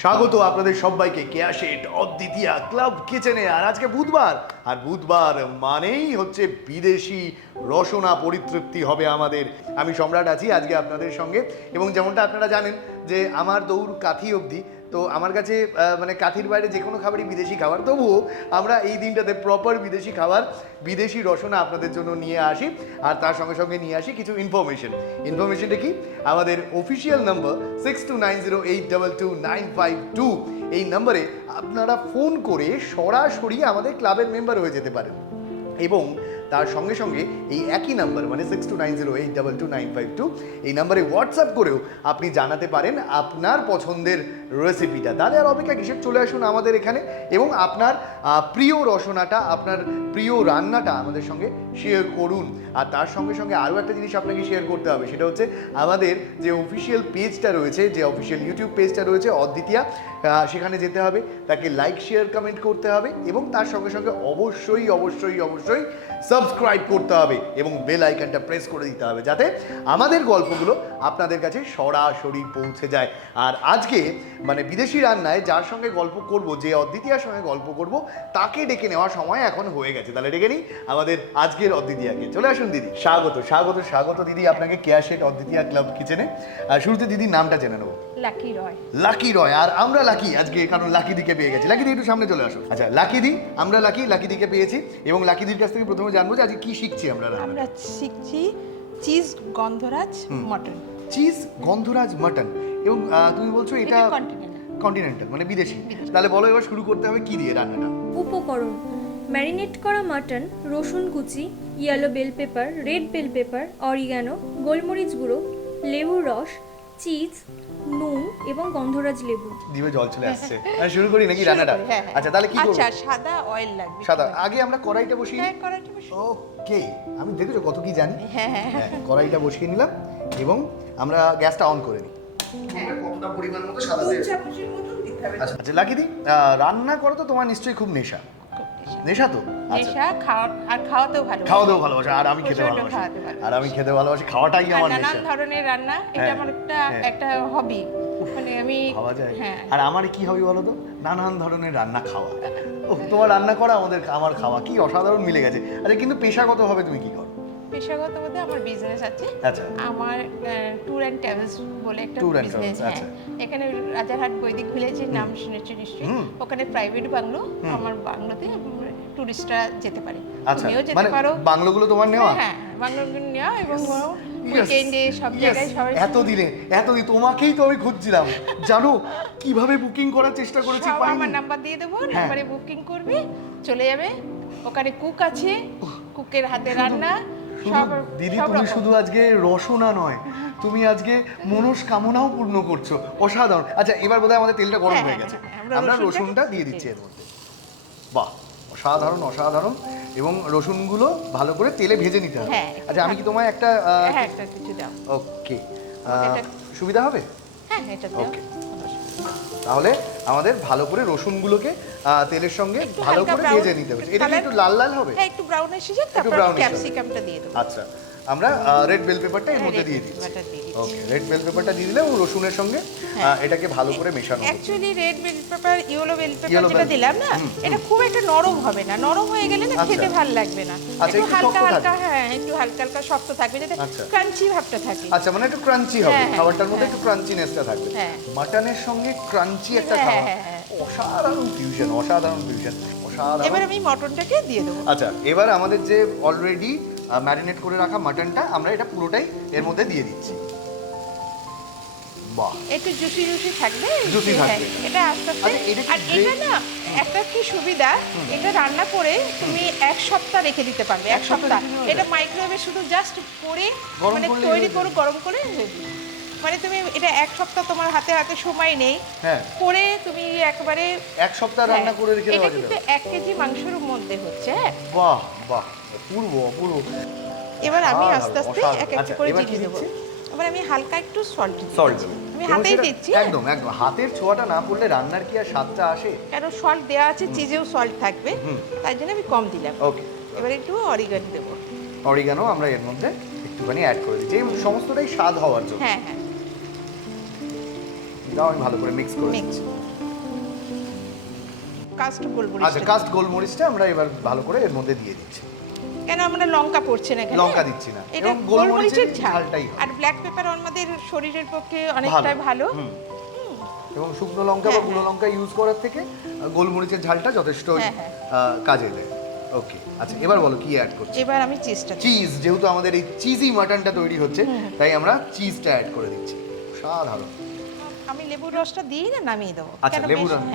স্বাগত আপনাদের সবাইকে কেয়া শেঠ অদ্বিতীয়া ক্লাব কিচেনে। আর আজকে বুধবার, আর বুধবার মানেই হচ্ছে বিদেশি রসনা পরিতৃপ্তি হবে আমাদের। আমি সম্রাট আছি আজকে আপনাদের সঙ্গে, এবং যেমনটা আপনারা জানেন যে আমার দৌড় কাথি অবধি, তো আমার কাছে মানে কাথির বাইরে যে কোনো খাবারই বিদেশি খাবার, তবুও আমরা এই দিনটাতে প্রপার বিদেশি খাবার, বিদেশি রসনা আপনাদের জন্য নিয়ে আসি। আর তার সঙ্গে সঙ্গে নিয়ে আসি কিছু ইনফরমেশনটা কি, আমাদের অফিসিয়াল নাম্বার 6290822952, এই নাম্বারে আপনারা ফোন করে সরাসরি আমাদের ক্লাবের মেম্বার হয়ে যেতে পারেন। এবং তার সঙ্গে সঙ্গে এই একই নাম্বার মানে 6290822952, এই নাম্বারে হোয়াটসঅ্যাপ করেও আপনি জানাতে পারেন আপনার পছন্দের রেসিপিটা। তাহলে আর অপেক্ষা কিসের, চলে আসুন আমাদের এখানে এবং আপনার প্রিয় রসনাটা, আপনার প্রিয় রান্নাটা আমাদের সঙ্গে শেয়ার করুন। আর তার সঙ্গে সঙ্গে আরও একটা জিনিস আপনাকে শেয়ার করতে হবে, সেটা হচ্ছে আমাদের যে অফিসিয়াল পেজটা রয়েছে, যে অফিসিয়াল ইউটিউব পেজটা রয়েছে অদ্বিতীয়া, সেখানে যেতে হবে, তাকে লাইক শেয়ার কমেন্ট করতে হবে এবং তার সঙ্গে সঙ্গে অবশ্যই অবশ্যই অবশ্যই সাবস্ক্রাইব করতে হবে এবং বেল আইকনটা প্রেস করে দিতে হবে, যাতে আমাদের গল্পগুলো আপনাদের কাছে সরাসরি পৌঁছে যায়। আর আজকে মানে বিদেশি রান্নায় যার সঙ্গে গল্প করব, যে অদ্বিতীয়ার সঙ্গে গল্প করব, তাকে ডেকে নেওয়ার সময় এখন হয়ে গেছে। তাহলে ডেকে নিই আমাদের আজকের অদ্বিতীয়াকে। চলে আসুন দিদি। স্বাগত স্বাগত স্বাগত দিদি আপনাকে কেয়া শেঠ অদ্বিতীয়া ক্লাব কিচেনে। শুরুতে দিদির নামটা জেনে নেবো। লাকি রয়। লাকি রয়। আর আমরা লাকি আজকে, কারণ লাকি দিকে পেয়ে গেছি। লাকি দি একটু সামনে চলে আসো। আচ্ছা লাকি দি, আমরা লাকি দিকে পেয়েছি এবং লাকি দির কাছ থেকে প্রথমে জানবো যে আজকে কি শিখছি আমরা। আমরা শিখছি চিজ গন্ধরাজ মটন। চিজ গন্ধরাজ মটন, এবং তুমি বলছো এটা কন্টিনেন্টাল মানে বিদেশি। তাহলে বলো এবার শুরু করতে হবে কি দিয়ে রান্নাটা। উপকরণ: ম্যারিনেট করা মাটন, রসুন কুচি, yellow bell pepper, red bell pepper, oregano, গোলমরিচ গুঁড়ো, লেবুর রস, চিজ, নুন এবং গন্ধরাজ লেবু। দিবে জল চলে আসছে। আমি শুরু করি নাকি রান্নাটা? আচ্ছা তাহলে কি করব? আচ্ছা সাদা অয়েল লাগবে। সাদা আগে আমরা কড়াইটা বসিয়ে। হ্যাঁ কড়াইটা বসিয়ে। ওকে, আমি দেখেছো কত কি জানি। হ্যাঁ কড়াইটা বসিয়ে নিলাম এবং আমরা গ্যাসটা অন করে নিই। কতটা পরিমাণ মতো সাদা তেল? 2 চামচের মতো দিতে হবে। আচ্ছা আচ্ছা লাকি দি, রান্না করো তো তোমার নিশ্চয়ই খুব নেশা। নেশা তো? নেশা, খাওয়া আর খাওয়াতেও ভালো। খাওয়াতেও ভালোবাসি, আর আমি খেতে ভালোবাসি। আর আমি খেতে ভালোবাসি, খাওয়াটাই আমার নেশা। নানান ধরনের রান্না, এটা আমার একটা হবি। মানে আমি খাওয়া যায়। আর আমার কি হবি বলো তো? নানান ধরনের রান্না খাওয়া। ও তোমার রান্না করা, আমার খাওয়া, কি অসাধারণ মিলে গেছে। আচ্ছা কিন্তু পেশাগতভাবে তুমি কি করো? পেশাগত বলতে আমার বিজনেস আছে। আচ্ছা। আমার ট্যুর অ্যান্ড ট্রাভেলস বলে একটা বিজনেস। হ্যাঁ, এখানে রাজারহাট বৈদিক ভিলেজের নাম শুনেছি নিশ্চয়ই। ওখানে প্রাইভেট বাংলো, আমার বাংলোতে টুরিস্টরা যেতে পারে। তুমিও যেতে পারো। বাংলোগুলো তোমার নেওয়া? হ্যাঁ, বাংলোগুলো নেওয়া এবং উইকেন্ডে সব জায়গায় সবাই। এতদিন তোমাকেই তো আমি খুঁজছিলাম, জানো কিভাবে বুকিং করার চেষ্টা করেছি। আমার নাম্বার দিয়ে দেবো, নাম্বারে বুকিং করবে, চলে যাবে। ওখানে কুক আছে, কুকের হাতে রান্না। দিদি তুমি শুধু আজকে রসনা নয়, তুমি আজকে মনস্কামনাও পূর্ণ করছো। অসাধারণ। আচ্ছা এবার বোধহয় আমাদের তেলটা গরম হয়ে গেছে, আমরা রসুনটা দিয়ে দিচ্ছি এর মধ্যে। বাহ, অসাধারণ অসাধারণ। এবং রসুনগুলো ভালো করে তেলে ভেজে নিতে হবে। আচ্ছা আমি কি তোমায় একটা কিছু দাও? ওকে, সুবিধা হবে? হ্যাঁ এটা দাও। ওকে, তাহলে আমাদের ভালো করে রসুনগুলোকে তেলের সঙ্গে ভালো করে ভেজে নিতে হবে। এটা কি একটু লাল লাল হবে? হ্যাঁ একটু ব্রাউনিশ হয়ে যাক, তারপর ক্যাপসিকামটা দিয়ে দেব। আচ্ছা আমরা রেড বেল পেপারটা এর মধ্যে দিয়ে দিচ্ছি। ওকে, রেড বেল পেপারটা দিয়ে দিলে ও রসুনের সঙ্গে এটাকে ভালো করে মেশানো হবে। Actually red bell pepper, yellow bell pepper যেটা দিলাম না, এটা খুব একটা নরম হবে না। নরম হয়ে গেলে না খেতে ভালো লাগবে না। একটু হালকা হালকা, হ্যাঁ একটু হালকা হালকা শক্ত থাকবে, যাতে ক্রাঞ্চি ভাবটা থাকে। আচ্ছা মানে একটু ক্রাঞ্চি হবে, খাবারটার মধ্যে একটু ক্রাঞ্চিনেসটা থাকবে। মাটনের সঙ্গে ক্রাঞ্চি একটা খাবার, অসাধারণ ফিউশন, অসাধারণ ফিউশন, অসাধারণ। এবার আমি মটনটাকে দিয়ে দেবো। আচ্ছা এবার আমাদের যে অলরেডি ম্যারিনেট করে রাখা মাটনটা, আমরা এটা পুরোটাই এর মধ্যে দিয়ে দিচ্ছি। বাহ, একটু জুসি জুসি থাকবে। জুসি থাকবে। এটা আস্তে আস্তে। আর এটা না একটা কি সুবিধা, এটা রান্না করে তুমি 1 সপ্তাহ রেখে দিতে পারবে। 1 সপ্তাহ এটা মাইক্রোওয়েভে শুধু জাস্ট করে মানে তৈরি করে গরম করে, মানে তুমি এটা 1 সপ্তাহ তোমার হাতে সময় নেই, করে তুমি একবারে 1 সপ্তাহ রান্না করে রেখে দেওয়া যাবে। এটা কিন্তু 1 কেজি মাংসের মধ্যে হচ্ছে। বাহ বাহ, অপূর্ব অপূর্ব। এবার আমি আস্তে আস্তে এক এক করে দিয়ে দেব। এবার আমি হালকা একটু সল্ট দিচ্ছি। আমি হাতেই দিচ্ছি। একদম একদম, হাতের ছোঁয়াটা না পড়লে রান্নার কি আর স্বাদটা আসে? কারণ সল্ট দেওয়া আছে, চিজেও সল্ট থাকবে, তাই জন্য আমি কম দিলাম। ওকে, এবার একটু অরিগানো দেব। অরিগানো আমরা এর মধ্যে একটুখানি অ্যাড করে দিচ্ছি, সমস্তটাই স্বাদ হওয়ার জন্য। হ্যাঁ হ্যাঁ, দাও আমি ভালো করে মিক্স করে মিক্স। কাস্ট গোলমরিচ। আচ্ছা, কাস্ট গোলমরিচটা আমরা এবার ভালো করে এর মধ্যে দিয়ে দিচ্ছি। কেন আমরা লঙ্কা পড়ছে না, লঙ্কা দিচ্ছি না, এটা এবং গোলমরিচের ঝালটাই আর ব্ল্যাক পেপার আমাদের শরীরের পক্ষে অনেকটাই ভালো। এবং শুকনো লঙ্কা বা গুঁড়ো লঙ্কা ইউজ করার থেকে গোলমরিচের ঝালটা যথেষ্ট কাজে দেয়। ওকে, আচ্ছা এবার বলো কি অ্যাড করছি। এবার আমি চিজটা, চিজ, যেহেতু আমাদের এই চিজি মাটনটা তৈরি হচ্ছে তাই আমরা চিজটা অ্যাড করে দিচ্ছি। সাধারণ আমি লেবুর রসটা দিই না নামিয়ে দেবো। আচ্ছা,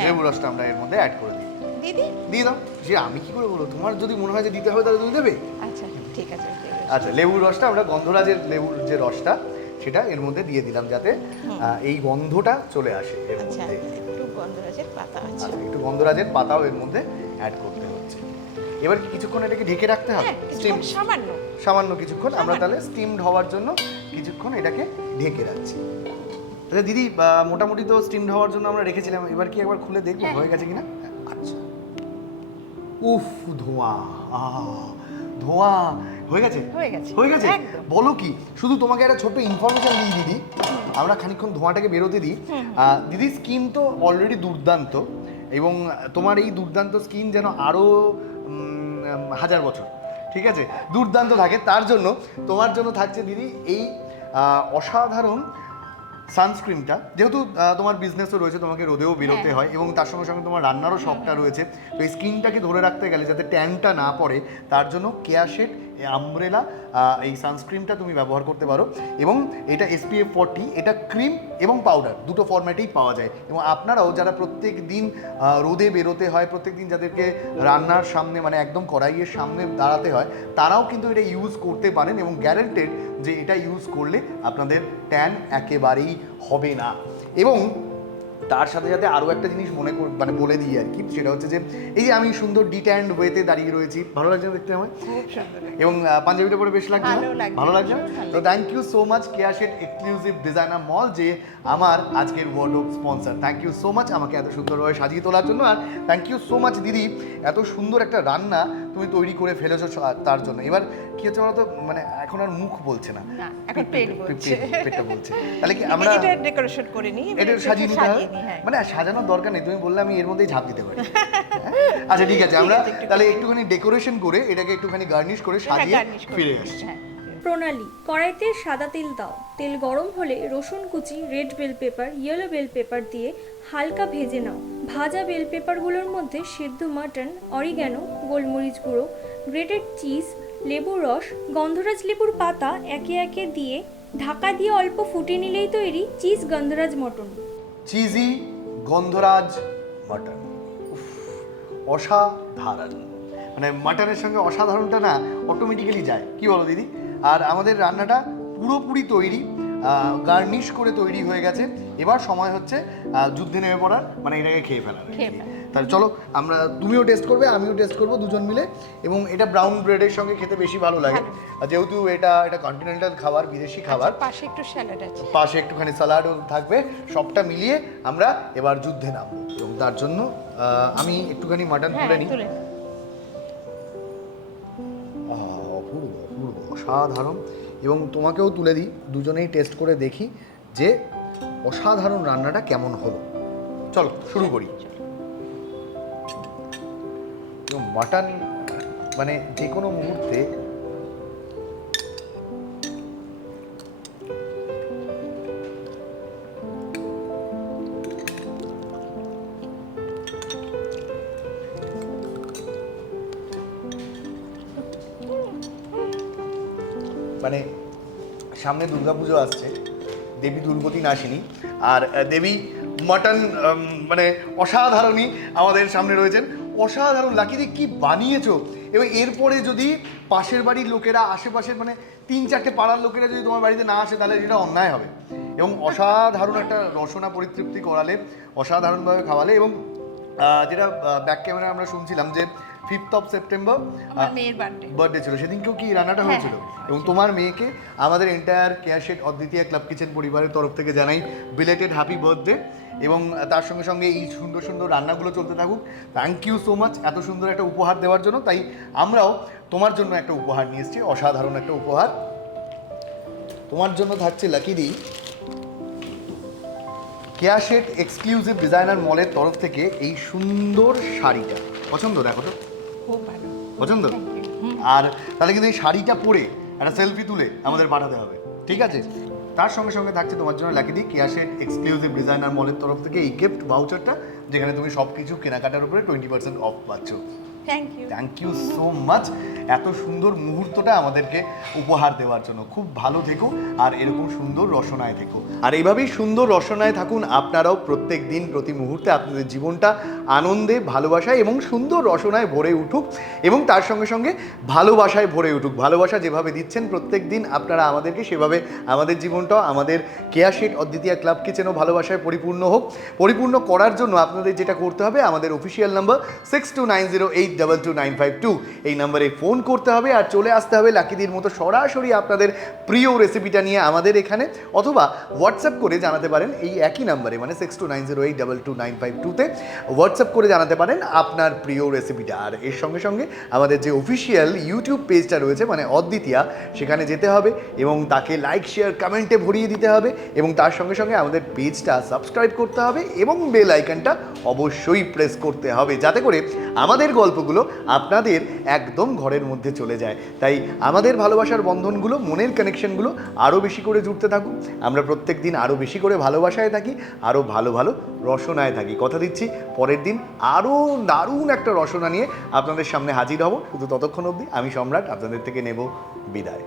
লেবু রসটা আমরা এর মধ্যে অ্যাড করে দিই। দিদি দিয়ে দাও। যে আমি কি করে বলবো, তোমার যদি মনে হয় যে দিতে হবে তাহলে তুমি দেবে। আচ্ছা ঠিক আছে। আচ্ছা, লেবুর রসটা আমরা গন্ধরাজের লেবুর যে রসটা সেটা এর মধ্যে দিয়ে দিলাম যাতে এই গন্ধটা চলে আসে এর আচ্ছা, মধ্যে। একটু গন্ধরাজের পাতা আছে। আচ্ছা, একটু গন্ধরাজের পাতাও এর মধ্যে অ্যাড করতে হচ্ছে। এবার কিছুক্ষণ এটাকে ঢেকে রাখতে হবে। কিছুক্ষণ, সামান্য কিছুক্ষণ আমরা তাহলে স্টিমড হওয়ার জন্য কিছুক্ষণ এটাকে ঢেকে রাখছি। আচ্ছা দিদি, মোটামুটি তো স্টিমড হওয়ার জন্য আমরা রেখেছিলাম, এবার কি একবার খুলে দেখবো হয়ে গেছে কিনা। আচ্ছা, উফ ধোঁয়া, ধোঁয়া হয়ে গেছে। বলো কি, শুধু তোমাকে একটা ছোট্ট ইনফরমেশন দিই দিদি, আমরা খানিকক্ষণ ধোঁয়াটাকে বেরোতে দিই। দিদি স্কিন তো অলরেডি দুর্দান্ত, এবং তোমার এই দুর্দান্ত স্কিন যেন আরো 1000 বছর ঠিক আছে দুর্দান্ত থাকে। তার জন্য তোমার জন্য থাকছে দিদি এই অসাধারণ সানস্ক্রিনটা। যেহেতু তোমার বিজনেসও রয়েছে, তোমাকে রোদেও বেরোতে হয়, এবং তার সঙ্গে সঙ্গে তোমার রান্নারও শখটা রয়েছে, তো এই স্কিনটাকে ধরে রাখতে গেলে যাতে ট্যানটা না পড়ে তার জন্য কেয়া শেড আমব্রেলা এই সানস্ক্রিনটা তুমি ব্যবহার করতে পারো। এবং এটা SPF 40, এটা ক্রিম এবং পাউডার দুটো ফরম্যাটেই পাওয়া যায়। এবং আপনারাও যারা প্রত্যেক দিন রোদে বেরোতে হয়, প্রত্যেক দিন যাদেরকে রান্নার সামনে মানে একদম কড়াইয়ের সামনে দাঁড়াতে হয়, তারাও কিন্তু এটা ইউজ করতে পারেন, এবং গ্যারেন্টেড যে এটা ইউজ করলে আপনাদের ট্যান একেবারেই হবে না। এবং তার সাথে সাথে আরও একটা জিনিস মানে বলে দিই আর কি, সেটা হচ্ছে যে এই যে আমি সুন্দর ডিট্যান্ড ওয়েতে দাঁড়িয়ে রয়েছি, ভালো লাগছে দেখতে আমার, এবং পাঞ্জাবিটা পরে বেশ লাগছে, ভালো লাগছে। তো thank you so much Keya shade exclusive designer mall, যে আমার আজকের wardrobe sponsor. Thank you so much আমাকে এত সুন্দরভাবে সাজিয়ে তোলার জন্য, আর থ্যাংক ইউ সো মাচ দিদি এত সুন্দর একটা রান্না তুমি তৈরি করে ফেলেছো তার জন্য। এবার কি হচ্ছে বলতো, মানে এখন আর মুখ বলছে না, এখন পেটটা বলছে। তাহলে কি আমরা এটা ডেকোরেশন করে নিই, এটা সাজিয়ে নিতে হবে, মানে সাজানোর দরকার নেই, তুমি বললে আমি এর মধ্যেই ঝাঁপ দিতে পারি। আচ্ছা ঠিক আছে, আমরা তাহলে একটুখানি ডেকোরেশন করে এটাকে একটুখানি গার্নিশ করে সাজিয়ে ফিরে আসছি। প্রণালী: কড়াইতে সাদা তেল দাও, তেল গরম হলে রসুন কুচি, red bell pepper, yellow bell pepper দিয়ে হালকা ভেজে নাও। ভাজা বেল পেপারগুলোর মধ্যে সেদ্ধ মাটন, অরিগ্যানো, গোলমরিচ গুঁড়ো, গ্রেটেড চিজ, লেবুর রস, গন্ধরাজ লেবুর পাতা একে একে দিয়ে ঢাকা দিয়ে অল্প ফুটিয়ে নিলেই তৈরি চিজ গন্ধরাজ মটন। চিজি গন্ধরাজ মাটন, অসাধারণ, মানে মাটনের সঙ্গে অসাধারণটা না অটোমেটিক্যালি যায়, কি বলো দিদি? আর আমাদের রান্নাটা পুরোপুরি তৈরি, গার্নিশ করে তৈরি হয়ে গেছে। এবার সময় হচ্ছে যুদ্ধে নেমে পড়ার, মানে এটাকে খেয়ে ফেলার। তাহলে চলো, তুমিও টেস্ট করবে, আমিও টেস্ট করবো দুজন মিলে। এবং এটা ব্রাউন ব্রেডের সঙ্গে খেতে বেশি ভালো লাগে, যেহেতু এটা কন্টিনেন্টাল খাবার, বিদেশি খাবার। পাশে একটু স্যালাড আছে, পাশে একটুখানি স্যালাডও থাকবে, সবটা মিলিয়ে আমরা এবার যুদ্ধে নামবো। এবং তার জন্য আমি একটুখানি মাটন তুলে নিই। অপূর্ব অপূর্ব, অসাধারণ। এবং তোমাকেও তুলে দিই, দুজনেই টেস্ট করে দেখি যে অসাধারণ রান্নাটা কেমন হলো। চলো শুরু করি। মাটন মানে যে কোনো মুহূর্তে মানে সামনে দুর্গাপুজো আসছে, দেবী দুর্গতি নাসিনী, আর দেবী মাটন মানে অসাধারণই আমাদের সামনে রয়েছেন। অসাধারণ লাকিদি কি বানিয়েছো! এবং এরপরে যদি পাশের বাড়ির লোকেরা, আশেপাশের মানে 3-4টে পাড়ার লোকেরা যদি তোমার বাড়িতে না আসে তাহলে সেটা অন্যায় হবে। এবং অসাধারণ একটা রসনা পরিতৃপ্তি করালে, অসাধারণভাবে খাওয়ালে। এবং যেটা ব্যাক ক্যামেরায় আমরা শুনছিলাম যে 5th of September আমার মেয়ের বার্থডে ছিল, সেদিনকেও কি রান্নাটা হয়েছিল। এবং তোমার মেয়েকে আমাদের এন্টায়ার কেয়া শেড অদ্বিতীয় ক্লাব কিচেন পরিবারের তরফ থেকে জানাই বিলেটেড হ্যাপি বার্থডে। এবং তার সঙ্গে সঙ্গে এই সুন্দর সুন্দর রান্নাগুলো চলতে থাকুক। থ্যাংক ইউ সো মাচ এত সুন্দর একটা উপহার দেওয়ার জন্য। তাই আমরাও তোমার জন্য একটা উপহার নিয়ে এসেছি, অসাধারণ একটা উপহার। তোমার জন্য থাকছে লাকিদি কেয়া শেড এক্সক্লুসিভ ডিজাইনার মলের তরফ থেকে এই সুন্দর শাড়িটা পছন্দ, দেখো তো খুব ভালো। পছন্দ। আর তাহলে কিন্তু এই শাড়িটা পরে একটা সেলফি তুলে আমাদের পাঠাতে হবে, ঠিক আছে? তার সঙ্গে সঙ্গে থাকছে তোমার জন্য লাকি দি কেয়া শেড এক্সক্লুসিভ ডিজাইনার মলের তরফ থেকে এই গিফট ভাউচারটা, যেখানে তুমি সব কিছু কেনাকাটার উপরে 20% অফ পাচ্ছ। থ্যাংক ইউ সো মাচ এত সুন্দর মুহূর্তটা আমাদেরকে উপহার দেওয়ার জন্য। খুব ভালো থেকো আর এরকম সুন্দর রসনায় থেকো, আর এইভাবেই সুন্দর রসনায় থাকুন আপনারাও প্রত্যেক দিন প্রতি মুহূর্তে। আপনাদের জীবনটা আনন্দে, ভালোবাসায় এবং সুন্দর রসনায় ভরে উঠুক, এবং তার সঙ্গে সঙ্গে ভালোবাসায় ভরে উঠুক। ভালোবাসা যেভাবে দিচ্ছেন প্রত্যেক দিন আপনারা আমাদেরকে, সেভাবে আমাদের জীবনটাও, আমাদের কেয়া শেড অদ্বিতীয়া ক্লাব কিচেনও ভালোবাসায় পরিপূর্ণ হোক। পরিপূর্ণ করার জন্য আপনাদের যেটা করতে হবে, আমাদের অফিসিয়াল নাম্বার 6290822952 এই নাম্বারে ফোন করতে হবে আর চলে আসতে হবে লাকিদির মতো সরাসরি আপনাদের প্রিয় রেসিপিটা নিয়ে আমাদের এখানে, অথবা হোয়াটসঅ্যাপ করে জানাতে পারেন এই একই নাম্বারে, মানে 6290822952-তে হোয়াটসঅ্যাপ করে জানাতে পারেন আপনার প্রিয় রেসিপিটা। আর এর সঙ্গে সঙ্গে আমাদের যে অফিসিয়াল ইউটিউব পেজটা রয়েছে মানে অদ্বিতীয়া, সেখানে যেতে হবে এবং তাকে লাইক শেয়ার কমেন্টে ভরিয়ে দিতে হবে, এবং তার সঙ্গে সঙ্গে আমাদের পেজটা সাবস্ক্রাইব করতে হবে এবং বেল আইকনটা অবশ্যই প্রেস করতে হবে, যাতে করে আমাদের গল্পগুলো আপনাদের একদম ঘরের মধ্যে চলে যায়। তাই আমাদের ভালোবাসার বন্ধনগুলো, মনের কানেকশনগুলো আরও বেশি করে জুড়তে থাকুক। আমরা প্রত্যেক দিন আরও বেশি করে ভালোবাসায় থাকি, আরও ভালো ভালো রসনায় থাকি। কথা দিচ্ছি পরের দিন আরও দারুণ একটা রসনা নিয়ে আপনাদের সামনে হাজির হব। শুধু ততক্ষণ অবধি আমি সম্রাট আপনাদের থেকে নেব বিদায়।